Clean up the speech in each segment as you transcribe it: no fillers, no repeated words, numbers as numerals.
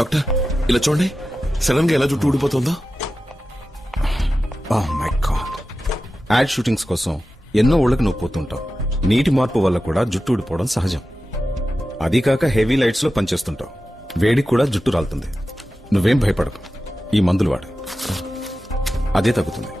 Doctor ఇలా చూడండి, sudden గా ఎలా జుట్టు ఊడిపోతుందో. Oh my god. Ad shootings కోసం ఎన్నో ఊళ్ళకి నువ్వు పోతుంటావు. నీటి మార్పు వల్ల కూడా జుట్టు ఊడిపోవడం సహజం. అది కాక హెవీ లైట్స్ లో పనిచేస్తుంటావు. వేడికి కూడా జుట్టు రాలుతుంది. నువ్వేం భయపడకు, ఈ మందులు వాడు, అదే తగ్గుతుంది.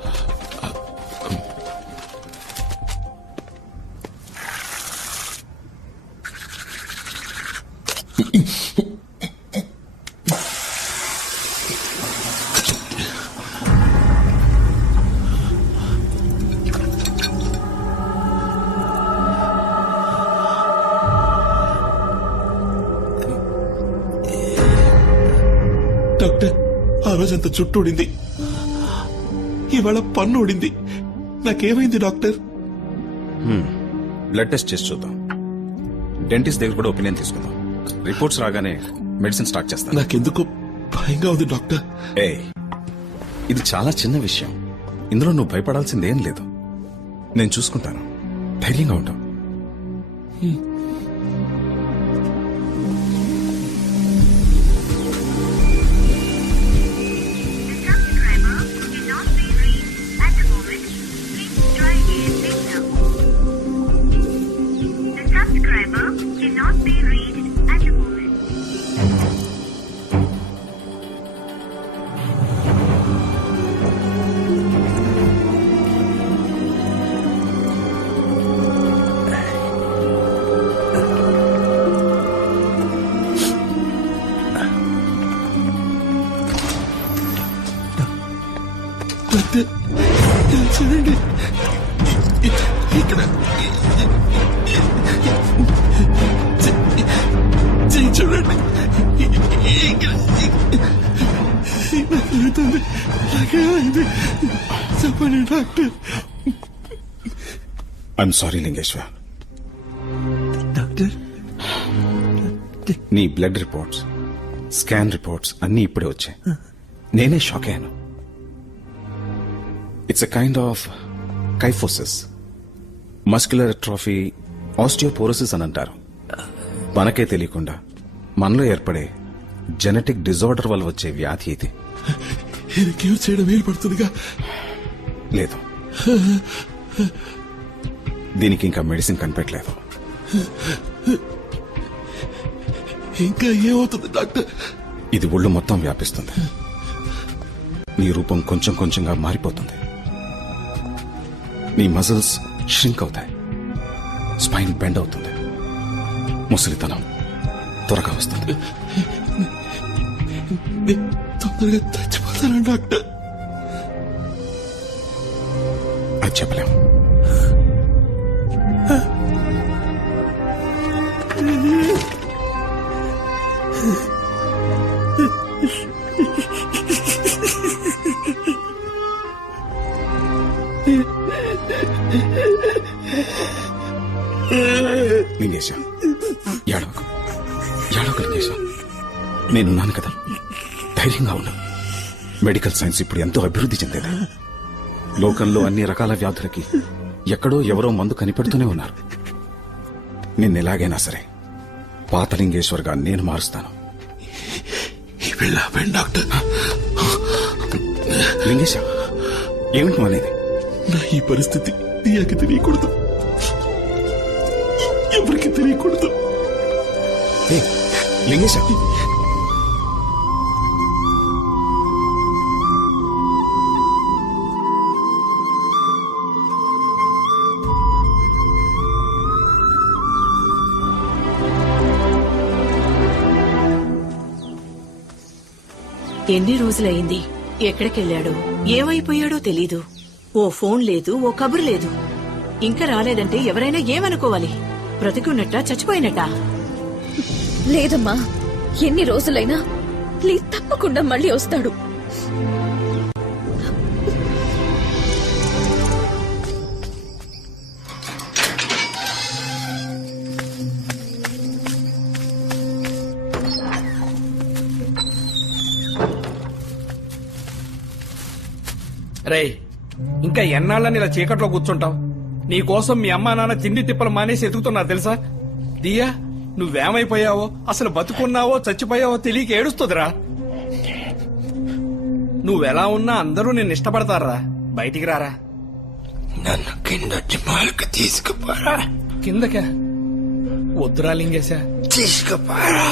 డాక్టర్, ఆ రోజంతా జుట్టు ఊడింది, ఇవాళ పన్ను ఊడింది. నాకేమైంది డాక్టర్? బ్లడ్ టెస్ట్ చేసి చూద్దాం. డెంటిస్ట్ దగ్గర కూడా ఒపీనియన్ తీసుకుందాం. రిపోర్ట్స్ రాగానే మెడిసిన్ స్టార్ట్ చేస్తాను. నాకెందుకు భయంగా ఉంది డాక్టర్. ఇది చాలా చిన్న విషయం. ఇందులో నువ్వు భయపడాల్సిందేం లేదు. నేను చూసుకుంటాను. ధైర్యంగా ఉంటావు. చూడండి ఇక్కడ చూడండి, నాకేమైంది చెప్పండి doctor. I'm sorry Lingeshwar. Doctor, నీ బ్లడ్ రిపోర్ట్స్, స్కాన్ రిపోర్ట్స్ అన్నీ ఇప్పుడే వచ్చాయి. నేనే షాక్ అయ్యాను. It's a kind of kyphosis, muscular atrophy, osteoporosis అని అంటారు. మనకే తెలియకుండా మనలో ఏర్పడే జెనెటిక్ డిజార్డర్ వల్ల వచ్చే వ్యాధి ఇది. ఇది క్యూర్ చేయడం వీలు పడుతుందిగా? లేదు, దీనికి ఇంకా మెడిసిన్ కనిపెట్టలేదు. ఇంకా ఏమవుతుంది డాక్టర్? ఇది ఒళ్ళు మొత్తం వ్యాపిస్తుంది. నీ రూపం కొంచెం కొంచెంగా మారిపోతుంది. నీ మజిల్స్ ష్రింక్ అవుతాయి. స్పైన్ బెండ్ అవుతుంది. ముసలితనం త్వరగా వస్తుంది. తొందరగా చచ్చిపోతాను డాక్టర్. అది చెప్పలేము. లింగేశ, ఏడవకు లింగేశ. నేనున్నాను కదా, ధైర్యంగా ఉన్నా. మెడికల్ సైన్స్ ఇప్పుడు ఎంతో అభివృద్ధి చెందేది. లోకంలో అన్ని రకాల వ్యాధులకి ఎక్కడో ఎవరో మందు కనిపెడుతూనే ఉన్నారు. నిన్నెలాగైనా సరే పాత లింగేశ్వర్గా నేను మారుస్తాను. డాక్టర్, లింగేశ, ఏమిటి అనేది? నా ఈ పరిస్థితి నీకు తెలియకూడదు, ఎవరికి తెలియకూడదు. లింగేశ, ఎన్ని రోజులైంది? ఎక్కడికెళ్ళాడో, ఏమైపోయాడో తెలీదు. ఓ ఫోన్ లేదు, ఓ కబురు లేదు. ఇంకా రాలేదంటే ఎవరైనా ఏమనుకోవాలి? బ్రతికున్నట్టా చచ్చిపోయినట్టా? లేదమ్మా, ఎన్ని రోజులైనా ప్లీజ్ తప్పకుండా మళ్ళీ వస్తాడు. రే, ఇంకా ఎన్నాళ్ళని ఇలా చీకట్లో కూర్చుంటావు? నీకోసం మీ అమ్మా నాన్న తిండి తిప్పలు మానేసి ఎదుగుతున్నారు తెలుసా? దియా, నువ్వేమైపోయావో, అసలు బతుకున్నావో చచ్చిపోయావో తెలియక ఏడుస్తుందిరా. నువ్వెలా ఉన్నా అందరూ నిన్ను ఇష్టపడతారా. బయటికి రారా. నన్ను కిందొచ్చి మాల్కి తీసుకుపోరా. కిందకా? వద్దురా లింగేశా. తీసుకుపోరా.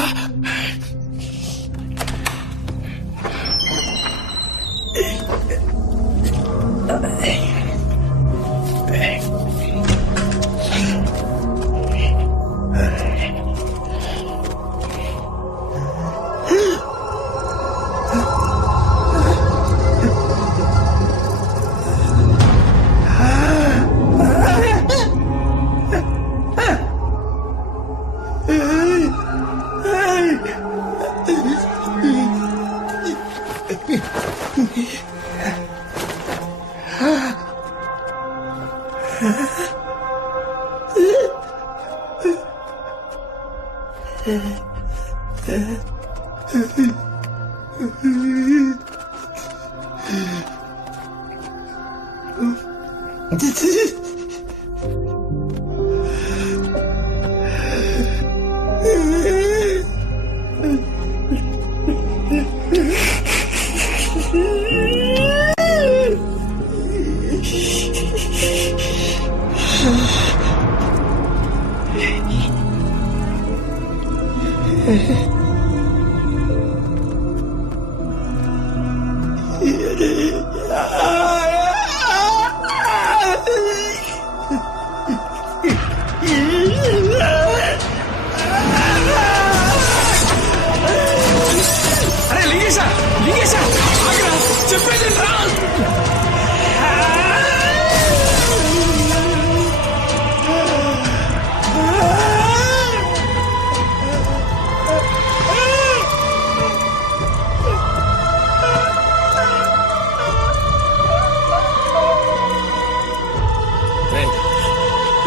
అరే లింగేశా, లింగేశా ఆగరా, చెప్పేది రా.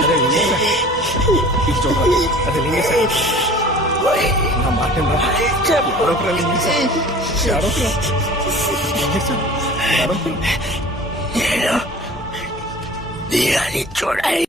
అరే లింగేశా, ఇది చూడరా. అరే లింగేశా, నా మాట ఎవరొకరా. లింగేశా ఎవరొకరా. లింగేశా ఎవరొకరా. నేను దీని చూడాలి.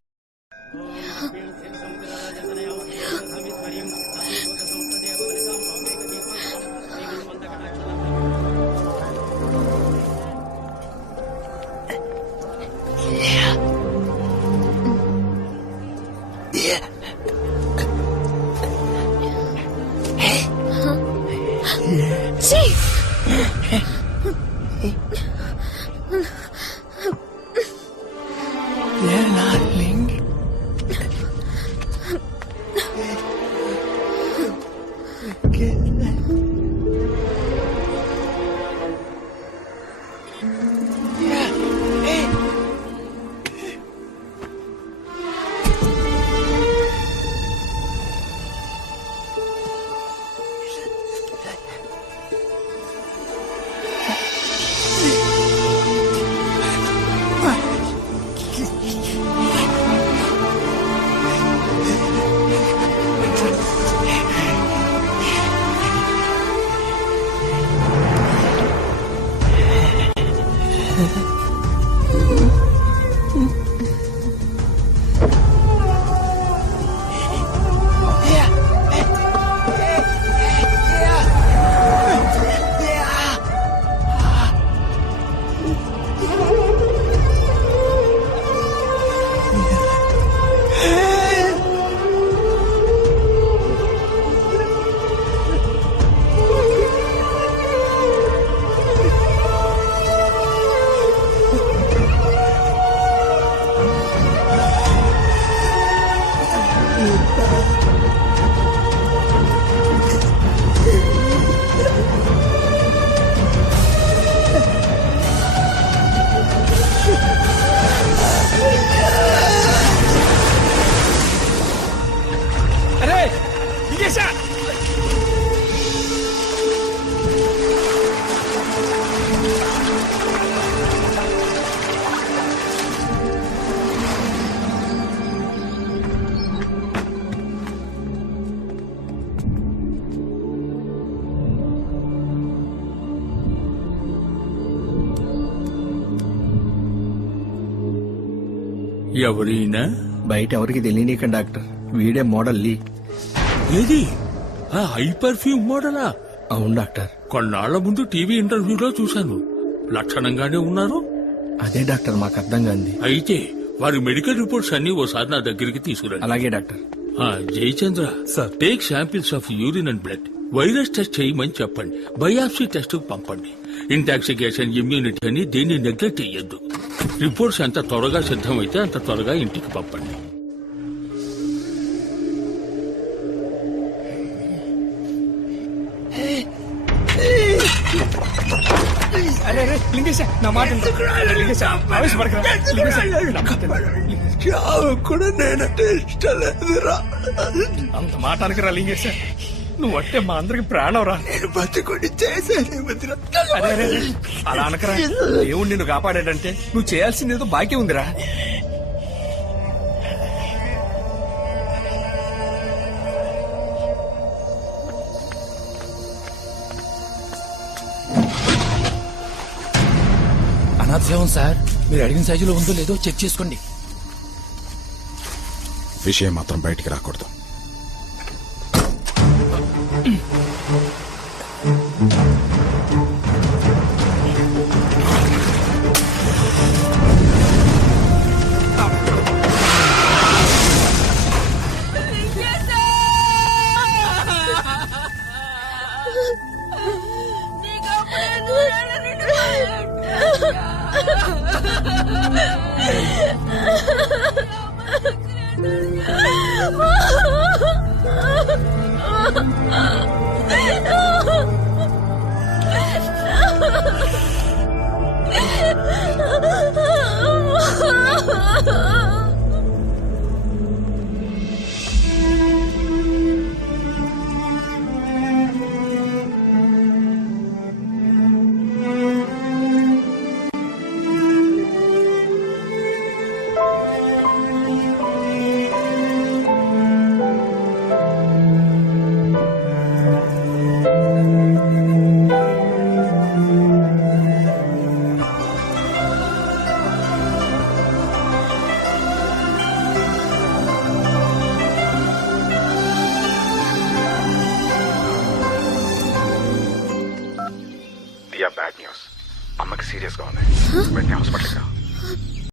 ఎవరైనా బయట ఎవరికి తెలియనీకండి డాక్టర్. వీడే మోడల్ లీ. ఏది ఆ హై పర్ఫ్యూమ్ మోడలా? అవును డాక్టర్. కొన్నాళ్ల ముందు టీవీ ఇంటర్వ్యూలో చూశాను. లక్షణంగానే ఉన్నారు. అదే డాక్టర్ మాకు అర్థం కాంది. అయితే వారి మెడికల్ రిపోర్ట్స్ అన్ని ఓసారి నా దగ్గరికి తీసుకురండి. అలాగే doctor. Jayachandra sir. Take samples of urine and blood. Virus test చేయమని చెప్పండి. బయాప్సీ టెస్ట్ పంపండి. ఇంటాక్సికేషన్, ఇమ్యూనిటీ అని దేన్ని నెగ్లెక్ట్ చెయ్యొద్దు. రిపోర్ట్స్ ఎంత త్వరగా సిద్ధమైతే అంత త్వరగా ఇంటికి పంపండి. అరే లింగేశ నా మాట లింగేశ ఆవేశపడకరా. చావు కూడా నేనంటే ఇష్టం లేదురా. అంత మాట అనకరా లింగేశ. నువ్వు అంటే మా అందరికి ప్రాణం రా. నేను బతుకుని చేశానేమిరా. అరే అలా అనకరా. దేవుడు నిన్ను కాపాడాడంటే నువ్వు చేయాల్సిందేదో బాకీ ఉందిరా. అనాథసేవం సార్, మీరు అడిగిన సైజులో ఉందో లేదో చెక్ చేసుకోండి. విషయం మాత్రం బయటికి రాకూడదు. Bad news. అమ్మకి సీరియస్ గా ఉంది. వెంటనే హాస్పిటల్కి రా.